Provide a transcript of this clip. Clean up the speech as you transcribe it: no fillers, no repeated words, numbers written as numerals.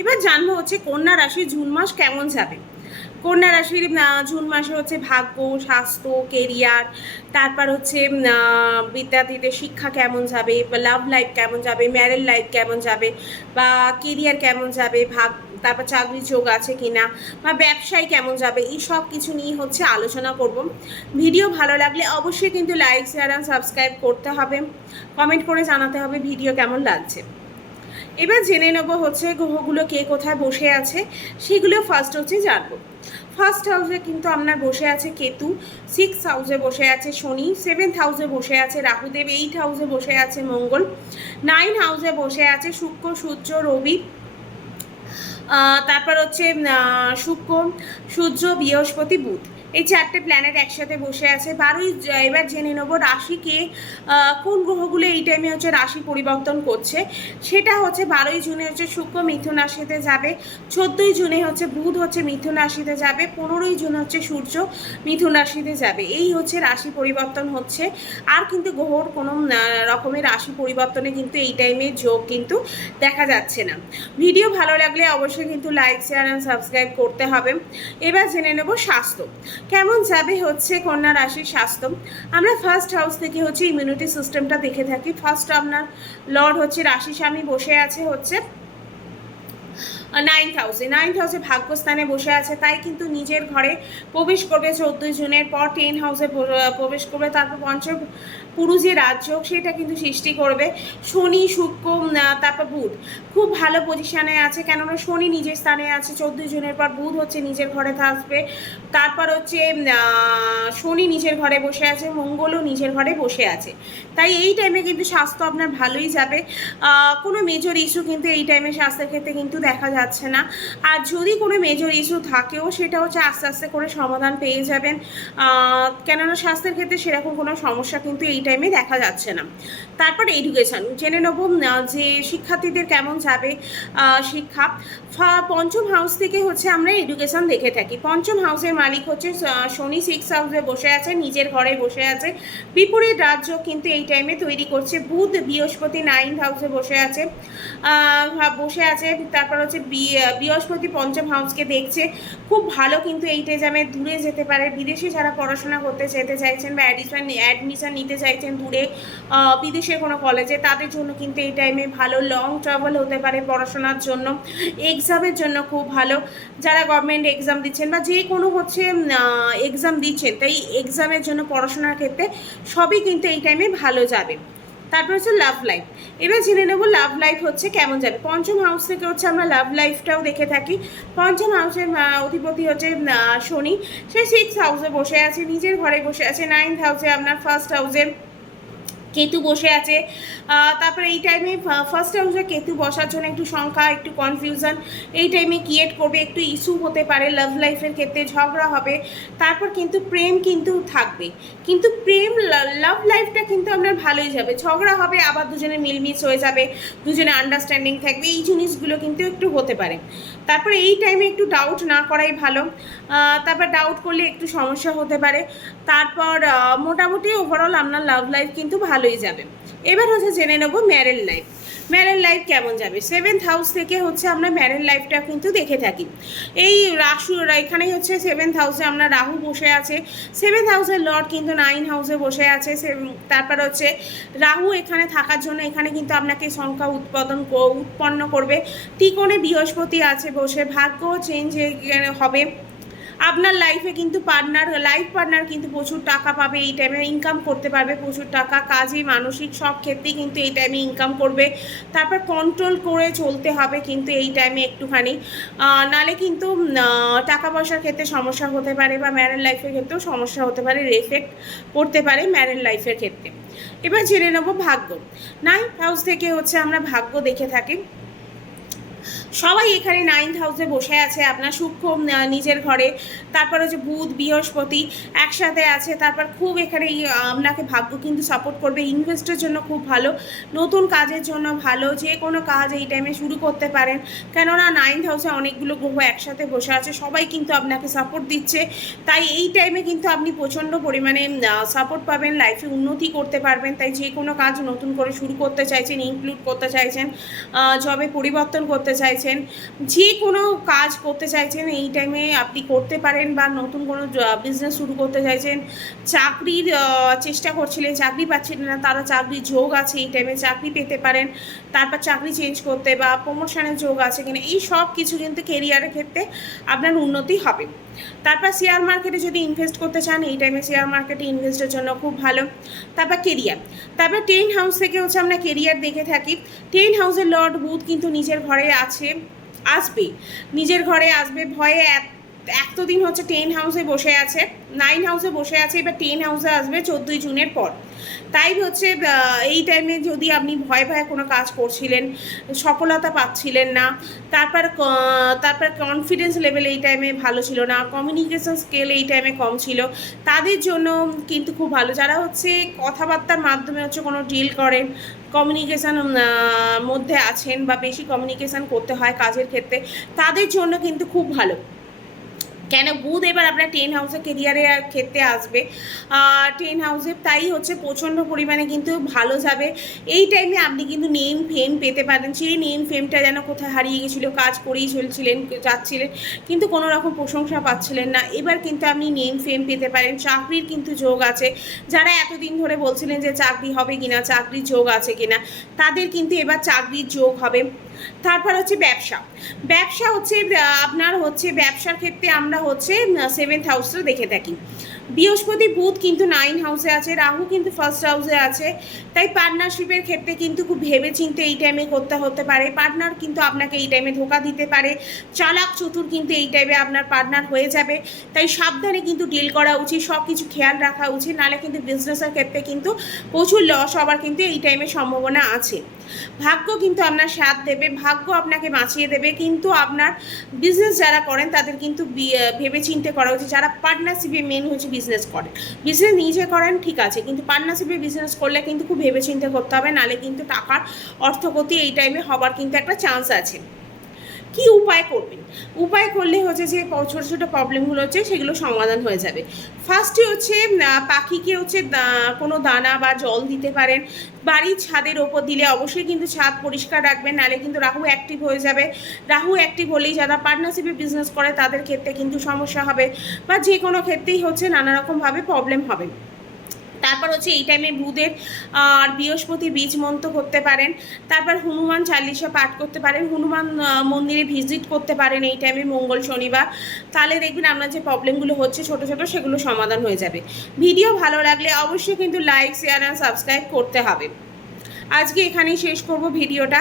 এবার জানবো হচ্ছে কন্যা রাশির জুন মাস কেমন যাবে। কন্যা রাশির জুন মাসে হচ্ছে ভাগ্য, স্বাস্থ্য, কেরিয়ার, তারপর হচ্ছে বিদ্যার্থীদের শিক্ষা কেমন যাবে, বা লাভ লাইফ কেমন যাবে, ম্যারেজ লাইফ কেমন যাবে, বা কেরিয়ার কেমন যাবে, তারপর চাকরির যোগ আছে কিনা, বা ব্যবসায় কেমন যাবে, এই সব কিছু নিয়ে হচ্ছে আলোচনা করব। ভিডিও ভালো লাগলে অবশ্যই কিন্তু লাইক, শেয়ার অ্যান্ড সাবস্ক্রাইব করতে হবে, কমেন্ট করে জানাতে হবে ভিডিও কেমন লাগছে। এবার জেনে নেবো হচ্ছে গ্রহগুলো কে কোথায় বসে আছে, সেগুলো ফার্স্ট হচ্ছে জানবো। ফার্স্ট হাউসে কিন্তু আপনার বসে আছে কেতু, 6 হাউসে বসে আছে শনি, 7 হাউসে বসে আছে রাহুদেব, 8 হাউসে বসে আছে মঙ্গল, 9 হাউসে বসে আছে শুক্র, সূর্য, রবি, তারপর হচ্ছে শুক্র, সূর্য, বৃহস্পতি, বুধ, এই 4টে প্ল্যানেট একসাথে বসে আছে। এবার জেনে নেবো রাশিকে কোন গ্রহগুলো এই টাইমে হচ্ছে রাশি পরিবর্তন করছে। সেটা হচ্ছে 12ই জুনে হচ্ছে শুক্র মিথুন রাশিতে যাবে, 14ই জুনে হচ্ছে বুধ হচ্ছে মিথুন রাশিতে যাবে, 15ই জুন হচ্ছে সূর্য মিথুন রাশিতে যাবে। এই হচ্ছে রাশি পরিবর্তন হচ্ছে। আর কিন্তু গ্রহর কোনো রকমের রাশি পরিবর্তনে কিন্তু এই টাইমে যোগ কিন্তু দেখা যাচ্ছে না। ভিডিও ভালো লাগলে অবশ্যই কিন্তু লাইক, শেয়ার অ্যান্ড সাবস্ক্রাইব করতে হবে। এবার জেনে নেব স্বাস্থ্য কেমন যাবে হচ্ছে কন্যা রাশির স্বাস্থ্য। আমরা ফার্স্ট হাউস থেকে হচ্ছে ইমিউনিটি সিস্টেমটা দেখে থাকি। ফার্স্ট আপনার লর্ড হচ্ছে রাশি স্বামী বসে আছে হচ্ছে 9 হাউসে ভাগ্যস্থানে বসে আছে, তাই কিন্তু নিজের ঘরে প্রবেশ করবে 14 জুনের পর। 10 হাউসে প্রবেশ করবে, তারপর পুরুষ যে রাজযোগ সেটা কিন্তু সৃষ্টি করবে। শনি, শুক্র, তারপর বুধ খুব ভালো পজিশানে আছে, কেননা শনি নিজের স্থানে আছে 14 জুনের পর। বুধ হচ্ছে নিজের ঘরে থাকবে, তারপর হচ্ছে শনি নিজের ঘরে বসে আছে, মঙ্গলও নিজের ঘরে বসে আছে। তাই এই টাইমে কিন্তু স্বাস্থ্য আপনার ভালোই যাবে। কোনো মেজর ইস্যু কিন্তু এই টাইমে স্বাস্থ্যের ক্ষেত্রে কিন্তু দেখা যাচ্ছে না। আর যদি কোনো মেজর ইস্যু থাকেও সেটা হচ্ছে আস্তে আস্তে করে সমাধান পেয়ে যাবেন, কেননা স্বাস্থ্যের ক্ষেত্রে সেরকম কোনো সমস্যা কিন্তু এই টাইমে দেখা যাচ্ছে না। তারপর এডুকেশন জেনে নেব যে শিক্ষার্থীদের কেমন যাবে শিক্ষা। পঞ্চম হাউস থেকে হচ্ছে আমরা এডুকেশন দেখে থাকি। পঞ্চম হাউসের মালিক হচ্ছে শনি, 6 হাউসে বসে আছে, নিজের ঘরে বসে আছে। বিপরীত রাজ্য কিন্তু এই টাইমে তৈরি করছে। বুধ, বৃহস্পতি 9 হাউসে বসে আছে। তারপর হচ্ছে বৃহস্পতি পঞ্চম হাউসকে দেখছে, খুব ভালো কিন্তু এই টাইমে দূরে যেতে পারে। বিদেশে যারা পড়াশোনা করতে যেতে চাইছেন বা অ্যাডমিশন নিতে চাইছেন দূরে বিদেশের কোনো কলেজে, তাদের জন্য কিন্তু এই টাইমে ভালো লং ট্রাভেল হতে পারে পড়াশোনার জন্য, এক্সামের জন্য খুব ভালো। যারা গভর্নমেন্ট এক্সাম দিচ্ছেন বা যে কোনো হচ্ছে এক্সাম দিচ্ছেন, তাই এক্সামের জন্য পড়াশোনার ক্ষেত্রে সবই কিন্তু এই টাইমে ভালো যাবে। তারপর হচ্ছে লাভ লাইফ। এবার জেনে নেব লাভ লাইফ হচ্ছে কেমন যাবে। পঞ্চম হাউস থেকে হচ্ছে আমরা লাভ লাইফটাও দেখে থাকি। পঞ্চম হাউসের অধিপতি হচ্ছে শনি, সে 6 হাউসে বসে আছে, নিজের ঘরে বসে আছে। 9 হাউসে আপনার ফার্স্ট হাউসের কেতু বসে আছে। তারপরে এই টাইমে ফার্স্ট হাউসে কেতু বসার জন্য একটু সংখ্যা, একটু কনফিউশন এই টাইমে ক্রিয়েট করবে, একটু ইস্যু হতে পারে লাভ লাইফের ক্ষেত্রে, ঝগড়া হবে। তারপর কিন্তু প্রেম কিন্তু থাকবে, কিন্তু লাভ লাইফটা কিন্তু আপনার ভালোই যাবে। ঝগড়া হবে, আবার দুজনে মিলমিশ হয়ে যাবে, দুজনে আন্ডারস্ট্যান্ডিং থাকবে, এই জিনিসগুলো কিন্তু একটু হতে পারে। তারপরে এই টাইমে একটু ডাউট না করাই ভালো, তারপর ডাউট করলে একটু সমস্যা হতে পারে। তারপর মোটামুটি ওভারঅল আপনার লাভ লাইফ কিন্তু ভালোই যাবে। এবার হচ্ছে জেনে নেবো ম্যারেড লাইফ। ম্যারেড লাইফ কেমন যাবে। 7th হাউস থেকে হচ্ছে আমরা ম্যারেড লাইফটা কিন্তু দেখে থাকি। এই এখানেই হচ্ছে 7th হাউসে আমরা রাহু বসে আছে। 7th হাউসের লর্ড কিন্তু 9 হাউসে বসে আছে। তারপর হচ্ছে রাহু এখানে থাকার জন্য এখানে কিন্তু আপনাকে সংখ্যা উৎপন্ন করবে। ত্রিকোণে বৃহস্পতি আছে বসে, ভাগ্য চেঞ্জ হবে। আপনার লাইফে কিন্তু লাইফ পার্টনার কিন্তু প্রচুর টাকা পাবে এই টাইমে, ইনকাম করতে পারবে প্রচুর টাকা, কাজে মানসিক সব ক্ষেত্রেই কিন্তু এই টাইমে ইনকাম করবে। তারপর কন্ট্রোল করে চলতে হবে কিন্তু এই টাইমে একটুখানি, নালে কিন্তু টাকা পয়সার ক্ষেত্রে সমস্যা হতে পারে, বা ম্যারেড লাইফের ক্ষেত্রেও সমস্যা হতে পারে, এফেক্ট পড়তে পারে ম্যারেড লাইফের ক্ষেত্রে। এবার জেনে নেবো ভাগ্য। 9th হাউস থেকে হচ্ছে আমরা ভাগ্য দেখে থাকি। সবাই এখানে 9th হাউসে বসে আছে, আপনার শুক্র নিজের ঘরে, তারপর হচ্ছে বুধ, বৃহস্পতি একসাথে আছে। তারপর খুব এখানে আপনাকে ভাগ্য কিন্তু সাপোর্ট করবে, ইনভেস্টের জন্য খুব ভালো, নতুন কাজের জন্য ভালো, যে কোনো কাজ এই টাইমে শুরু করতে পারেন। কেননা 9th হাউসে অনেকগুলো গ্রহ একসাথে বসে আছে, সবাই কিন্তু আপনাকে সাপোর্ট দিচ্ছে। তাই এই টাইমে কিন্তু আপনি প্রচণ্ড পরিমাণে সাপোর্ট পাবেন, লাইফে উন্নতি করতে পারবেন। তাই যে কোনো কাজ নতুন করে শুরু করতে চাইছেন, ইনক্লুড করতে চাইছেন, জবে পরিবর্তন করতে চাইছেন, যে কোনো কাজ করতে চাইছেন এই টাইমে আপনি করতে পারেন, বা নতুন কোনো বিজনেস শুরু করতে চাইছেন, চাকরির চেষ্টা করছিলেন, চাকরি পাচ্ছিলেন না, তারা চাকরির যোগ আছে এই টাইমে, চাকরি পেতে পারেন, তারপর চাকরি চেঞ্জ করতে বা প্রমোশনের যোগ আছে কিনা, এই সব কিছু কিন্তু কেরিয়ারের ক্ষেত্রে আপনার উন্নতি হবে। তারপর শেয়ার মার্কেটে যদি ইনভেস্ট করতে চান এই টাইমে শেয়ার মার্কেটে ইনভেস্টের জন্য খুব ভালো। তারপর কেরিয়ার, তারপর 10 হাউস থেকে হচ্ছে আমরা কেরিয়ার দেখে থাকি। 10 হাউসের লর্ড বুধ কিন্তু নিজের ঘরে আছে, আসবে, নিজের ঘরে আসবে। ভয়ে এতদিন হচ্ছে 10 হাউসে বসে আছে, 9 হাউসে বসে আছে, এবার 10 হাউসে আসবে 14 জুনের পর। তাই হচ্ছে এই টাইমে যদি আপনি ভয়ে ভয়ে কোনো কাজ করছিলেন, সফলতা পাচ্ছিলেন না, তারপর কনফিডেন্স লেভেল এই টাইমে ভালো ছিল না, কমিউনিকেশন স্কিল এই টাইমে কম ছিল, তাদের জন্য কিন্তু খুব ভালো। যারা হচ্ছে কথাবার্তার মাধ্যমে হচ্ছে কোনো ডিল করেন, কমিউনিকেশান মধ্যে আছেন বা বেশি কমিউনিকেশান করতে হয় কাজের ক্ষেত্রে, তাদের জন্য কিন্তু খুব ভালো। কেন বুধ এবার আপনার 10 হাউসে কেরিয়ারের ক্ষেত্রে আসবে, 10 হাউসে, তাই হচ্ছে প্রচণ্ড পরিমাণে কিন্তু ভালো যাবে। এই টাইমে আপনি কিন্তু নেম ফেম পেতে পারেন, সেই নেম ফেমটা যেন কোথায় হারিয়ে গেছিলো, কাজ করেই চলছিলেন, যাচ্ছিলেন, কিন্তু কোনো রকম প্রশংসা পাচ্ছিলেন না, এবার কিন্তু আপনি নেম ফেম পেতে পারেন। চাকরির কিন্তু যোগ আছে, যারা এতদিন ধরে বলছিলেন যে চাকরি হবে কিনা, চাকরির যোগ আছে কিনা, তাদের কিন্তু এবার চাকরির যোগ হবে। তারপর হচ্ছে ব্যবসা, ব্যবসা হচ্ছে আপনার হচ্ছে ব্যবসার ক্ষেত্রে আমরা হচ্ছে 7th হাউসটা দেখে থাকি। বৃহস্পতি বুধ কিন্তু 9 হাউসে আছে, রাহু কিন্তু 1st হাউসে আছে, তাই পার্টনারশিপের ক্ষেত্রে কিন্তু খুব ভেবে চিন্তে এই টাইমে করতে হতে পারে। পার্টনার কিন্তু আপনাকে এই টাইমে ধোকা দিতে পারে, চালাক চতুর কিন্তু এই টাইমে আপনার পার্টনার হয়ে যাবে, তাই সাবধানে কিন্তু ডিল করা উচিত, সব কিছু খেয়াল রাখা উচিত, নাহলে কিন্তু বিজনেসের ক্ষেত্রে কিন্তু প্রচুর লস হবার কিন্তু এই টাইমে সম্ভাবনা আছে। ভাগ্য কিন্তু আপনার সাথ দেবে, ভাগ্য আপনাকে বাঁচিয়ে দেবে, কিন্তু আপনার বিজনেস যারা করেন তাদের কিন্তু ভেবে চিন্তে করা উচিত। যারা পার্টনারশিপে মেন হচ্ছে বিজনেস করেন, বিজনেস নিজে করেন ঠিক আছে, কিন্তু পার্টনারশিপে বিজনেস করলে কিন্তু খুব ভেবে চিন্তে করতে হবে, নাহলে কিন্তু টাকার অর্থগতি এই টাইমে হবার কিন্তু একটা চান্স আছে। কি উপায় করবেন, উপায় করলে হচ্ছে যে ছোটো ছোটো প্রবলেমগুলো হচ্ছে সেগুলো সমাধান হয়ে যাবে। ফার্স্টে হচ্ছে পাখিকে হচ্ছে কোনো দানা বা জল দিতে পারেন, বাড়ির ছাদের ওপর দিলে অবশ্যই কিন্তু ছাদ পরিষ্কার রাখবেন, নাহলে কিন্তু রাহু অ্যাক্টিভ হয়ে যাবে। রাহু অ্যাক্টিভ হলেই যারা পার্টনারশিপে বিজনেস করে তাদের ক্ষেত্রে কিন্তু সমস্যা হবে, বা যে কোনো ক্ষেত্রেই হচ্ছে নানা রকমভাবে প্রবলেম হবে। তারপর হচ্ছে এই টাইমে বুধের আর বৃহস্পতি বীজ মন্ত্র করতে পারেন, তারপর হনুমান চালিশা পাঠ করতে পারেন, হনুমান মন্দিরে ভিজিট করতে পারেন এই টাইমে মঙ্গল শনিবার, তাহলে দেখবেন আপনার যে প্রবলেমগুলো হচ্ছে ছোটো ছোটো সেগুলো সমাধান হয়ে যাবে। ভিডিও ভালো লাগলে অবশ্যই কিন্তু লাইক শেয়ার আর সাবস্ক্রাইব করতে হবে। আজকে এখানেই শেষ করব ভিডিওটা।